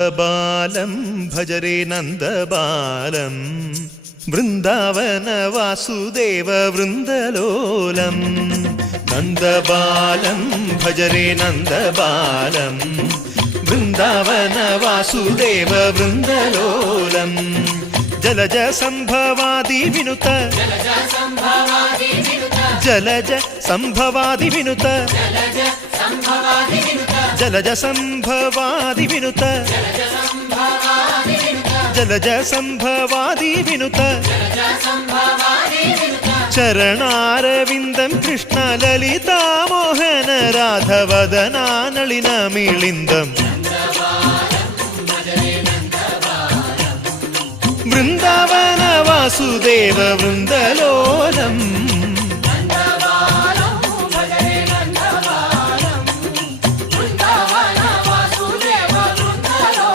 Balam ഭജരേ നന്ദബാലം Vrindavana Vasudeva വൃന്ദലോലം. നന്ദബാലം ഭജരേ നന്ദബാലം Vrindavana Vasudeva വൃന്ദലോലം. Jalaja സംഭവാദി വിനുത Jalaja സംഭവാദി വിനുത Jalaja സംഭവാദി വിനുത Jalaja സംഭവാദി വിനുത ചരണാരവിന്ദം Krishna Lalita Mohana രാധവദനാനളിന മിളിന്ദം. Vrindavana Vasudeva വൃന്ദലോലം.